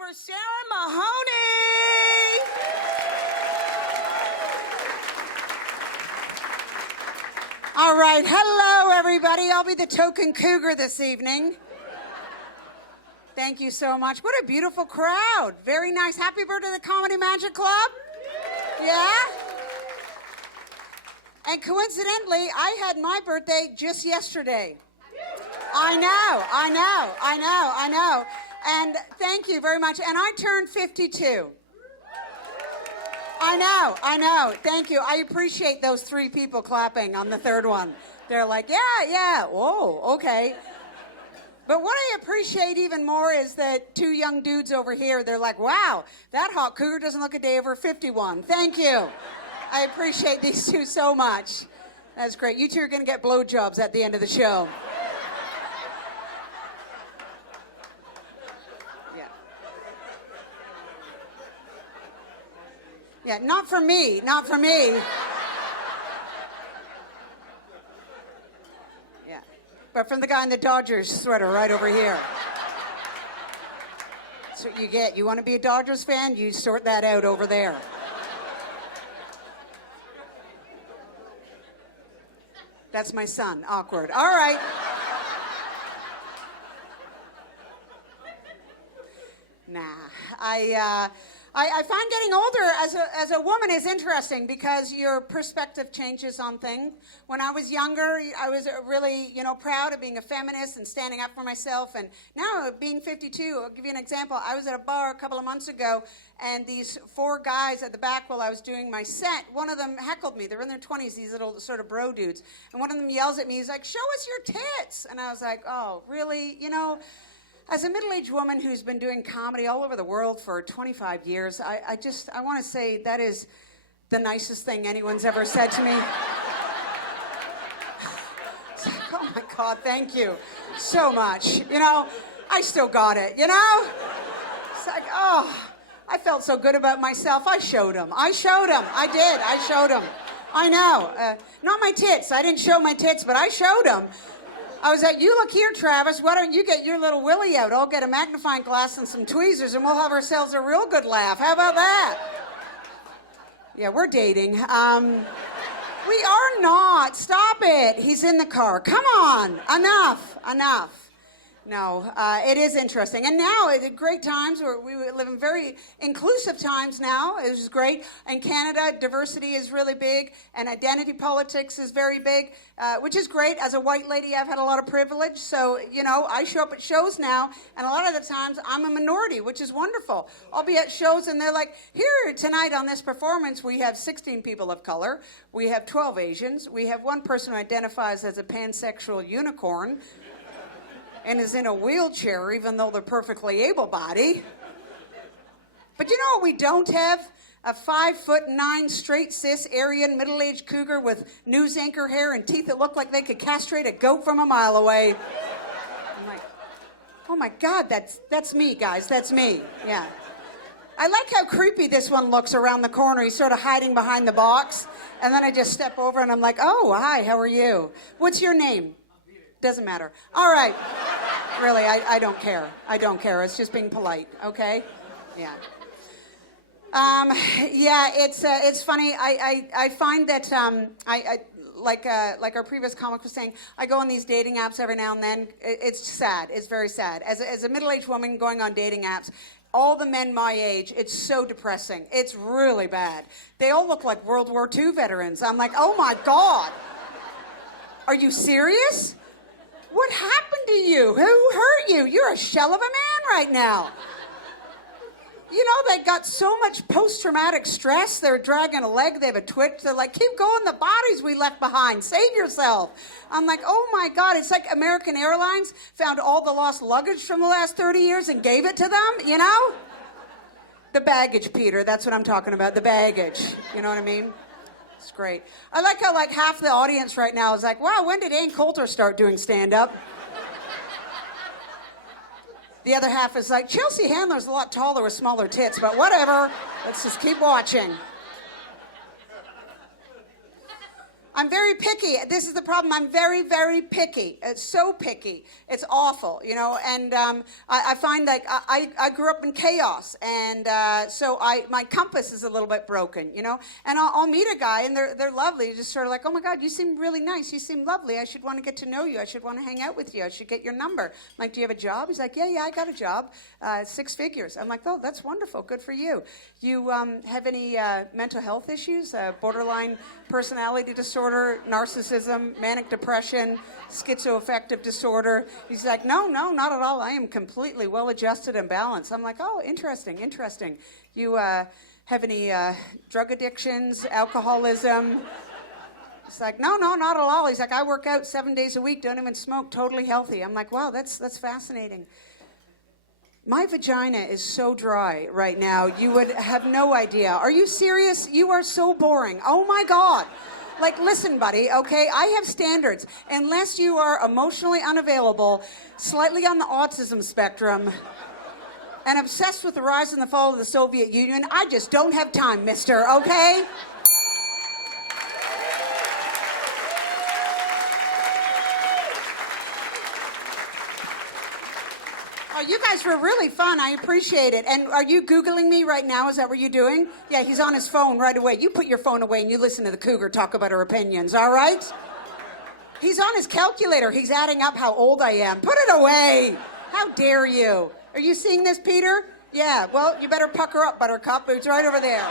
for Sharon Mahoney. All right, hello everybody. I'll be the token cougar this evening. Thank you so much. What a beautiful crowd. Very nice. Happy birthday to the Comedy Magic Club. Yeah? And coincidentally, I had my birthday just yesterday. I know. And thank you very much. And I turned 52. I know. Thank you. I appreciate those 3 people clapping on the third one. They're like, yeah. Whoa, okay. But what I appreciate even more is that 2 young dudes over here, they're like, wow, that hot cougar doesn't look a day over 51. Thank you. I appreciate these 2 so much. That's great. You 2 are going to get blowjobs at the end of the show. Yeah, not for me. Yeah, but from the guy in the Dodgers sweater right over here. That's what you get. You want to be a Dodgers fan? You sort that out over there. That's my son. Awkward. All right. Nah, I find getting older as a woman is interesting because your perspective changes on things. When I was younger, I was really, proud of being a feminist and standing up for myself. And now, being 52, I'll give you an example. I was at a bar a couple of months ago, and these 4 guys at the back while I was doing my set, one of them heckled me. They're in their 20s, these little sort of bro dudes. And one of them yells at me, he's like, "Show us your tits." And I was like, oh, really? As a middle-aged woman who's been doing comedy all over the world for 25 years, I want to say that is the nicest thing anyone's ever said to me. It's like, oh my God, thank you so much. I still got it, It's like, oh, I felt so good about myself. I showed them. I did. I showed them. I know. Not my tits. I didn't show my tits, but I showed them. I was like, you look here, Travis, why don't you get your little willy out? I'll get a magnifying glass and some tweezers, and we'll have ourselves a real good laugh. How about that? Yeah, we're dating. We are not. Stop it. He's in the car. Come on. Enough. No, it is interesting. And now, great times. We live in very inclusive times now. It is great. In Canada, diversity is really big, and identity politics is very big, which is great. As a white lady, I've had a lot of privilege. So, I show up at shows now, and a lot of the times, I'm a minority, which is wonderful. I'll be at shows, and they're like, here, tonight on this performance, we have 16 people of color. We have 12 Asians. We have 1 person who identifies as a pansexual unicorn and is in a wheelchair, even though they're perfectly able-bodied. But you know what we don't have? A 5'9" straight cis Aryan middle-aged cougar with news anchor hair and teeth that look like they could castrate a goat from a mile away. I'm like, oh my God, that's me, guys. That's me. Yeah. I like how creepy this one looks around the corner. He's sort of hiding behind the box. And then I just step over and I'm like, oh, hi, how are you? What's your name? Doesn't matter. All right. Really, I don't care. It's just being polite, okay? Yeah. It's funny. I find that like our previous comic was saying, I go on these dating apps every now and then. It's sad. It's very sad. As a middle-aged woman going on dating apps, all the men my age, it's so depressing. It's really bad. They all look like World War II veterans. I'm like, oh my God. Are you serious? What happened to you? Who hurt you? You're a shell of a man right now. They got so much post-traumatic stress. They're dragging a leg. They have a twitch. They're like, keep going. The bodies we left behind. Save yourself. I'm like, oh, my God. It's like American Airlines found all the lost luggage from the last 30 years and gave it to them, The baggage, Peter. That's what I'm talking about. The baggage. You know what I mean? It's great. I like how half the audience right now is like, wow, when did Ann Coulter start doing stand-up? The other half is like, Chelsea Handler's a lot taller with smaller tits, but whatever. Let's just keep watching. I'm very picky. This is the problem. I'm very, very picky. It's so picky. It's awful, you know. And I find like I grew up in chaos, and so my compass is a little bit broken, you know. And I'll meet a guy, and they're lovely. Just sort of like, oh my God, you seem really nice. You seem lovely. I should want to get to know you. I should want to hang out with you. I should get your number. I'm like, do you have a job? He's like, yeah, I got a job, 6 figures. I'm like, oh, that's wonderful. Good for you. You have any mental health issues? Borderline personality disorder, narcissism, manic depression, schizoaffective disorder? He's like, no, not at all. I am completely well-adjusted and balanced. I'm like, oh, interesting. You have any drug addictions, alcoholism? He's like, no, not at all. He's like, I work out 7 days a week, don't even smoke, totally healthy. I'm like, wow, that's fascinating. My vagina is so dry right now, you would have no idea. Are you serious? You are so boring. Oh my God. Like, listen, buddy, okay? I have standards. Unless you are emotionally unavailable, slightly on the autism spectrum, and obsessed with the rise and the fall of the Soviet Union, I just don't have time, mister, okay? Oh, you guys were really fun. I appreciate it. And are you Googling me right now? Is that what you're doing? Yeah, he's on his phone right away. You put your phone away and you listen to the cougar talk about her opinions, all right? He's on his calculator. He's adding up how old I am. Put it away. How dare you? Are you seeing this, Peter? Yeah, well, you better pucker up, Buttercup. It's right over there.